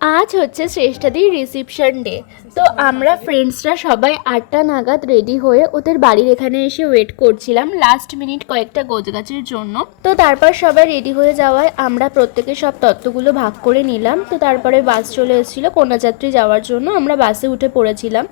আজ হচ্ছে শ্রেষ্ঠাদির reception day. তো আমরা ফ্রেন্ডসরা সবাই 8টা নাগাদ রেডি হয়ে ওদের বাড়ির এখানে এসে ওয়েট করছিলাম লাস্ট মিনিট কয়েকটা গোছগাছের জন্য। তো তারপর সবাই রেডি হয়ে যাওয়ায় আমরা প্রত্যেকে সব তত্ত্বগুলো ভাগ করে নিলাম। তো তারপরে বাস চলে এসেছিলো কন্যাযাত্রী যাওয়ার জন্য, আমরা বাসে উঠে পড়েছিলাম।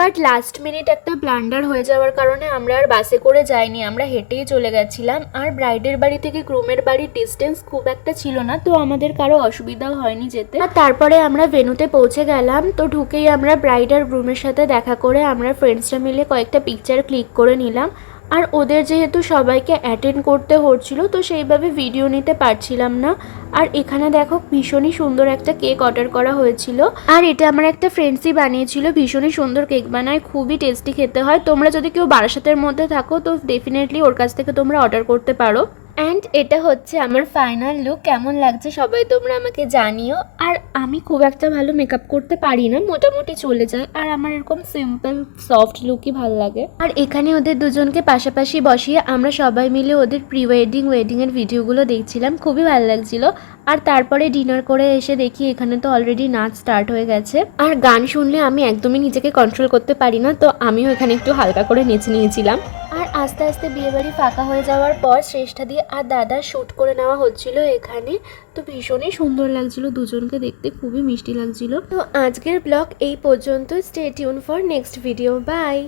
বাট লাস্ট মিনিট একটা ব্লান্ডার হয়ে যাওয়ার কারণে আমরা আর বাসে করে যাইনি, আমরা হেঁটেই চলে গেছিলাম। আর ব্রাইডের বাড়ি থেকে গ্রুমের বাড়ির ডিস্টেন্স খুব একটা ছিল না, তো আমাদের কারো অসুবিধাও হয়নি যেতে। আর তারপরে আমরা ভেন্যুতে পৌঁছে গেলাম। তো ঢুকেই আমরা ব্রাইড আর গ্রুমের সাথে দেখা করে আমরা ফ্রেন্ডসরা মিলে কয়েকটা পিকচার ক্লিক করে নিলাম। আর ওদের যেহেতু সবাইকে অ্যাটেন্ড করতে হচ্ছিল, তো সেইভাবে ভিডিও নিতে পারছিলাম না। আর এখানে দেখো ভীষণই সুন্দর একটা কেক অর্ডার করা হয়েছিল, আর এটা আমার একটা ফ্রেন্ডসই বানিয়েছিল। ভীষণই সুন্দর কেক বানায়, খুবই টেস্টি খেতে হয়। তোমরা যদি কেউ বারাসাতের মধ্যে থাকো তো ডেফিনেটলি ওর কাছ থেকে তোমরা অর্ডার করতে পারো। অ্যান্ড এটা হচ্ছে আমার ফাইনাল লুক। কেমন লাগছে সবাই তোমরা আমাকে জানিও। আর আমি খুব একটা ভালো মেকআপ করতে পারি না, মোটামুটি চলে যায়। আর আমার এরকম সিম্পল সফট লুকই ভালো লাগে। আর এখানে ওদের দুজনকে পাশাপাশি বসিয়ে আমরা সবাই মিলে ওদের প্রি ওয়েডিংয়ের ভিডিওগুলো দেখছিলাম, খুবই ভালো লাগছিল। আর তারপরে ডিনার করে এসে দেখি এখানে তো অলরেডি নাচ স্টার্ট হয়ে গেছে। আর গান শুনলে আমি একদমই নিজেকে কন্ট্রোল করতে পারি না, তো আমিও এখানে একটু হালকা করে নেচে নিয়েছিলাম। আর আস্তে আস্তে বিয়েবাড়ি ফাঁকা হয়ে যাওয়ার পর শ্রেষ্ঠাদি আর দাদা শ্যুট করে নেওয়া হচ্ছিল এখানে। তো ভীষণই সুন্দর লাগছিল দুজনকে দেখতে, খুবই মিষ্টি লাগছিল। তো আজকের ব্লগ এই পর্যন্ত। Stay tune for next video. By.